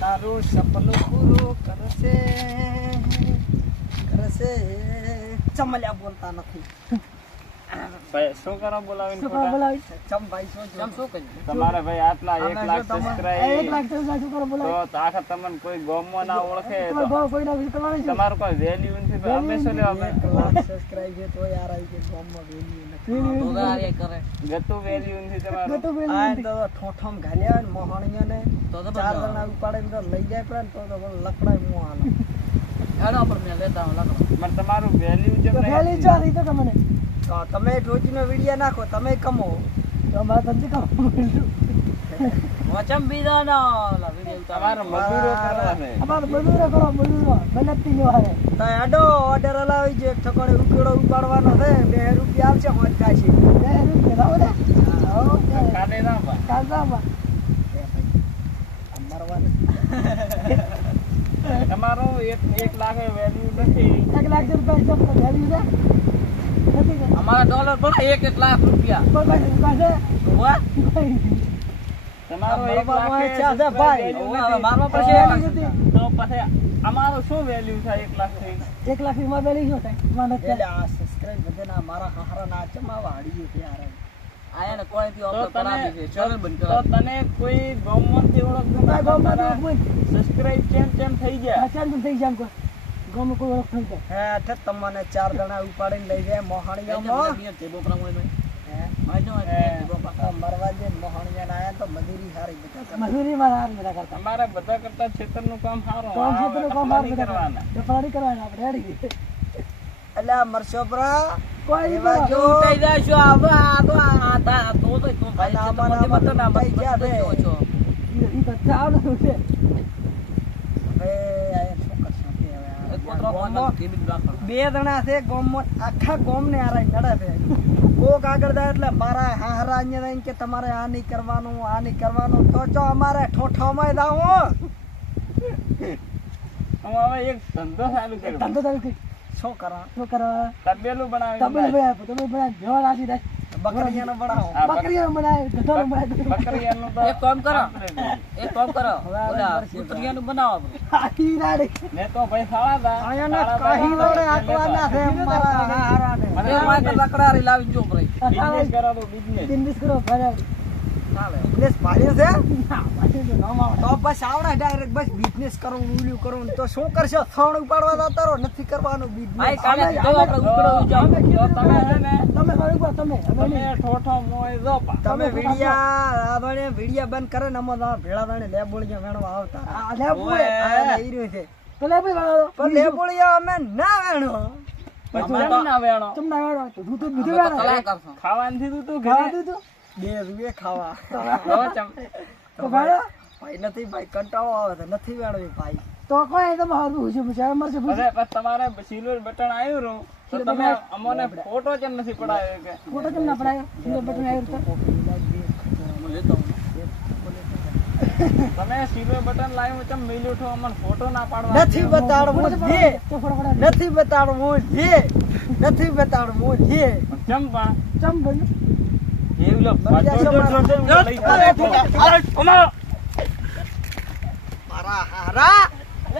તારું સપનું પૂરું કરશે ચમલ્યા બોલતા નથી ભાઈ શું કરો બોલાવીને શું કરો બોલાવી ચમ ભાઈ શું કર્યું તમારે ભાઈ આટલા 1 લાખ સબસ્ક્રાઇબ 1 લાખ શું કરો બોલાવી તો આખા તમને કોઈ ગોમમાં ના ઓળખે તો કોઈ ના વિશે કરવાની છે તમારું કોઈ વેલ્યુ નથી તો અમે શું લેવા 1 લાખ સબસ્ક્રાઇબ છે તો યાર આવી કે ગામમાં વેલ્યુ નથી તો ગારે કરે ગતું વેલ્યુ નથી તમારું આ તો ઠોઠમ ઘાલ્યા ને મોહણીયાને તો 4 જણા ઉપાડીને તો લઈ જાય પણ તો લકડાય મો હાલ હેડો પર મે લેતા હું લકડો મને તમારું વેલ્યુ જેમ વેલ્યુ જો હતી તો તમને તો તમે રોજીનો વિડિયો નાખો તમે કમો તો મારે તમને કામ વચમ બીજાનો વિડિયો તમારો મજૂરો કરવા છે અમારે મજૂરો કરો મજૂરો મહેનતથી લેવાને તો આડો ઓર્ડર લાવી જે ઠકોડે ઉકેડો ઉપાડવાનો છે 2 રૂપિયા આવશે હોત કાશી 2 રૂપિયા લાવો ને આવો કાઢે ના બા કાજામાં મરવાનું તમારો 1 લાખ વેલ્યુ નથી 1 લાખ રૂપિયા જબ વેલ્યુ છે નથી કે અમારા ડોલર પણ 1 લાખ રૂપિયા કોઈ પાસે વાહ તમારો 1 મારવા લાખ છે ભાઈ મારવા પછી તો પછી અમારો શું વેલ્યુ છે 1 લાખ થી 1 લાખ ની માં વેલ્યુ શું થાય મને એટલે આ સબસ્ક્રાઇબ બધાના મારા હારા ના ચમાવા હાડી છે યાર આયા ને કોઈ થી ઓપર કરાવી છે ચેનલ બંધ તો તને કોઈ ગોમમાંથી ઓળખતો ના ગોમાં કોઈ સબસ્ક્રાઇબ કેમ થઈ ગયા અચાનક થઈ જામ કોઈ ગોમાં કોઈ ઓળખ નહીં હે એટલે તમને 4 જણા ઉપાડીને લઈ જાય મોહણીયામાં તે બોપરા મોય હે માજો મરવા જે મોહણીયા આયા તો મજૂરી સારી બતા મજૂરી માં હાર મેરા કરતા અમારે બધા કરતા ક્ષેત્રનું કામ સારું કોણ ક્ષેત્રનું કામ હાર મેરા કરવાના તો પાડી કરવાના આપણે રેડી એટલે આ મરશોપરા કોઈ એવા જો ઉઠાઈ જાશો હવે આ તો આ તો ભાઈ છે તો મને મત ના ભાઈ ક્યાં છે ઈ તો ચાલુ છે હવે આયા શું કરશું કે હવે બે જણા છે ગોમમાં આખા ગોમને આરાઈ નડે છે કોક આગળ જાય એટલે મારા હારા અહીંયા રહીને કે તમારે આ નહીં કરવાનું તો જો અમારે ઠોઠામાં જાવ હવે એક ધંધો ચાલુ કર્યો ધંધો ચાલુ કરી શું કરા તબેલું બનાવી તમે બનાય જેવા રાશી થાય બકરીયાનો બનાવો બકરીઓ બનાય ગધો બનાય બકરીયાનું તો એક કામ કરો ઓલા કૂતરિયાનું બનાવો આખી રાડી મેં તો ભાઈ સાળા હતા આયાને કહી દોડે આકવાના છે મારા હારાને મને મારે લકડારી લાવી જો ભાઈ બિઝનેસ કરો તો બિઝનેસ કરો ફરે ચાલે બિઝનેસ ભાડ્યો છે ના પાછી તો નામ આવે તો બસ આવડે ડાયરેક્ટ બસ બિઝનેસ કરું ઉલ્યું કરું તો શું કરશો થણ ઉપાડવા જતા રહો નથી કરવાનું બિઝનેસ ભાઈ કાલે તો આપણે ઉપડો જાવ તો તમે હે ને તમે મારું પર તમે તમે ઠોઠો મોય જો તમે વિડિયા બંધ કરે ને અમો ભેળા દાણે લેબોળિયા વેણવા આવતા આ લેબોળે આ ઈર્યું છે તો લેબોળે વાળો પણ લેબોળિયા અમે ના વેણો અમે તો ના વેણો તમે ના વાળો તો તું બીજું વાળો ખાવાનું દીધું તું ખાવા દીધું 2 રૂપિયા ખાવા તો વાળો ભાઈ નથી ભાઈ કંટાળો આવે છે નથી વેણવી ભાઈ તો કોઈ તમે હારું પૂછ્યું મરશે અરે પણ તમારે સિલ્વર બટન આવ્યું રો તો તમે અમને ફોટો કેમ નથી પડાવ્યો કે ફોટો કેમ ના પડાયો સિલ્વર બટન આવ્યું તો તમે સિલ્વર બટન લાવ્યો ચમ મેલ્યો છો અમને ફોટો ના પાડવા નથી બતાડવું જે નથી બતાડવું જે નથી બતાડવું જે ચમ પણ ચમ બન એવું લો મારા હારા